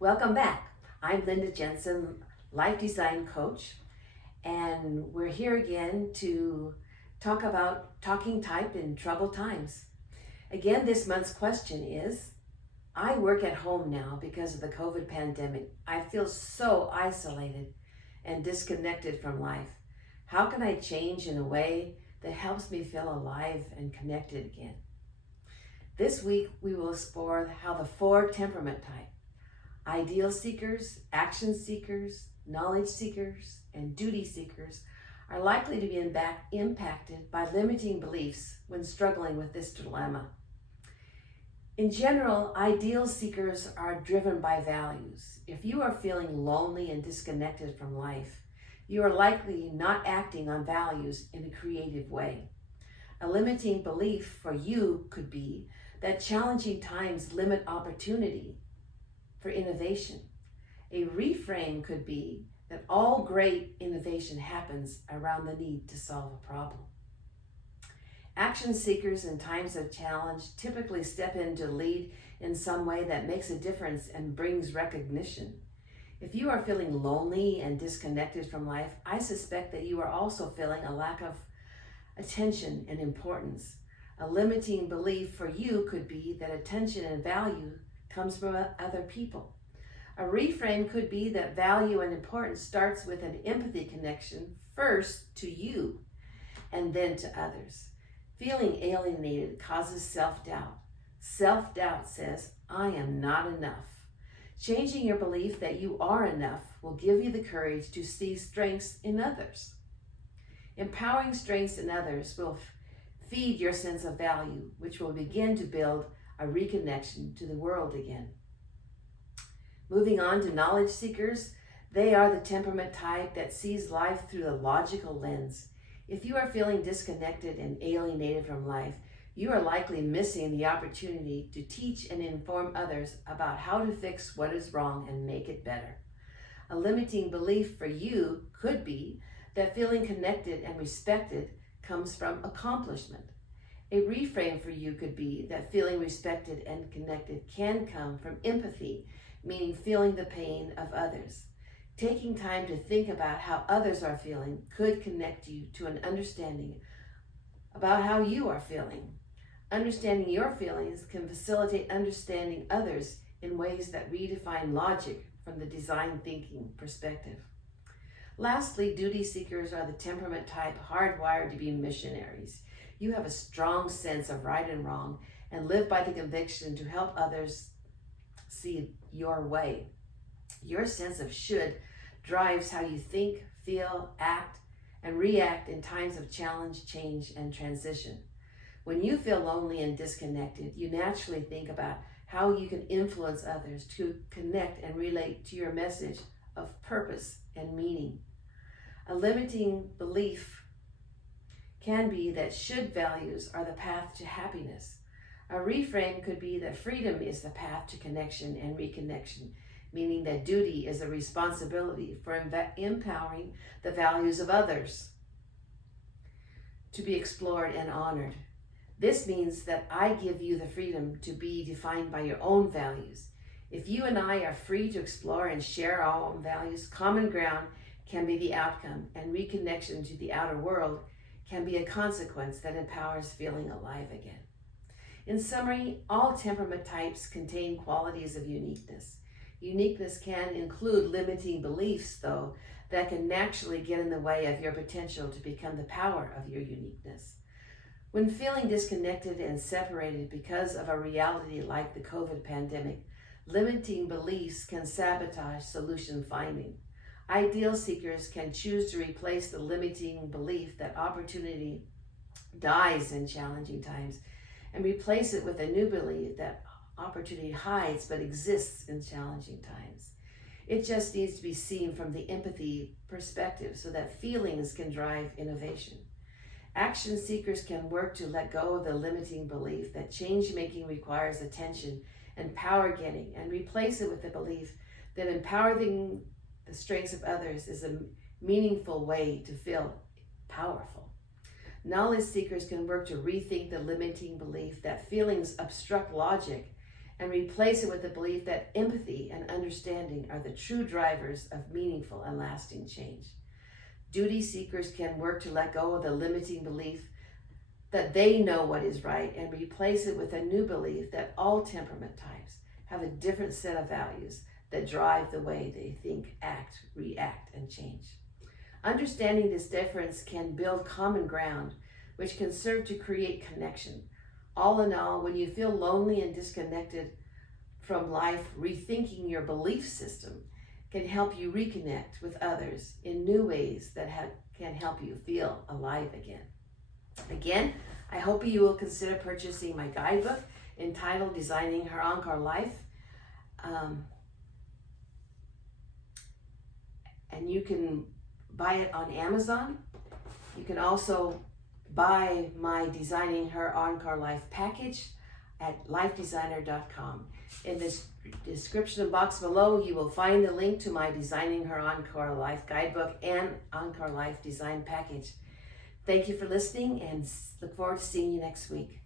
Welcome back. I'm Linda Jensen, life design coach, and we're here again to talk about talking type in troubled times. Again, this month's question is, I work at home now because of the COVID pandemic. I feel so isolated and disconnected from life. How can I change in a way that helps me feel alive and connected again? This week, we will explore how the four temperament types, ideal seekers, action seekers, knowledge seekers, and duty seekers, are likely to be impacted by limiting beliefs when struggling with this dilemma. In general, ideal seekers are driven by values. If you are feeling lonely and disconnected from life, you are likely not acting on values in a creative way. A limiting belief for you could be that challenging times limit opportunity for innovation. A reframe could be that all great innovation happens around the need to solve a problem. Action seekers in times of challenge typically step in to lead in some way that makes a difference and brings recognition. If you are feeling lonely and disconnected from life, I suspect that you are also feeling a lack of attention and importance. A limiting belief for you could be that attention and value comes from other people. A reframe could be that value and importance starts with an empathy connection first to you and then to others. Feeling alienated causes self-doubt. Self-doubt says, I am not enough. Changing your belief that you are enough will give you the courage to see strengths in others. Empowering strengths in others will feed your sense of value, which will begin to build a reconnection to the world again. Moving on to knowledge seekers, they are the temperament type that sees life through the logical lens. If you are feeling disconnected and alienated from life, you are likely missing the opportunity to teach and inform others about how to fix what is wrong and make it better. A limiting belief for you could be that feeling connected and respected comes from accomplishment. A reframe for you could be that feeling respected and connected can come from empathy, meaning feeling the pain of others. Taking time to think about how others are feeling could connect you to an understanding about how you are feeling. Understanding your feelings can facilitate understanding others in ways that redefine logic from the design thinking perspective. Lastly, duty seekers are the temperament type hardwired to be missionaries. You have a strong sense of right and wrong and live by the conviction to help others see your way. Your sense of should drives how you think, feel, act, and react in times of challenge, change, and transition. When you feel lonely and disconnected, you naturally think about how you can influence others to connect and relate to your message of purpose and meaning. A limiting belief can be that should values are the path to happiness. A reframe could be that freedom is the path to connection and reconnection, meaning that duty is a responsibility for empowering the values of others to be explored and honored. This means that I give you the freedom to be defined by your own values. If you and I are free to explore and share our own values, common ground can be the outcome, and reconnection to the outer world can be a consequence that empowers feeling alive again. In summary, all temperament types contain qualities of uniqueness. Uniqueness can include limiting beliefs, though, that can naturally get in the way of your potential to become the power of your uniqueness. When feeling disconnected and separated because of a reality like the COVID pandemic, limiting beliefs can sabotage solution finding. Ideal seekers can choose to replace the limiting belief that opportunity dies in challenging times and replace it with a new belief that opportunity hides but exists in challenging times. It just needs to be seen from the empathy perspective so that feelings can drive innovation. Action seekers can work to let go of the limiting belief that change making requires attention and power getting and replace it with the belief that empowering the strengths of others is a meaningful way to feel powerful. Knowledge seekers can work to rethink the limiting belief that feelings obstruct logic and replace it with the belief that empathy and understanding are the true drivers of meaningful and lasting change. Duty seekers can work to let go of the limiting belief that they know what is right and replace it with a new belief that all temperament types have a different set of values that drive the way they think, act, react, and change. Understanding this difference can build common ground, which can serve to create connection. All in all, when you feel lonely and disconnected from life, rethinking your belief system can help you reconnect with others in new ways that can help you feel alive again. Again, I hope you will consider purchasing my guidebook entitled Designing Her Encore Life. And you can buy it on Amazon. You can also buy my Designing Her Encore Life package at lifedesigner.com. In this description box below, you will find the link to my Designing Her Encore Life guidebook and Encore Life design package. Thank you for listening and look forward to seeing you next week.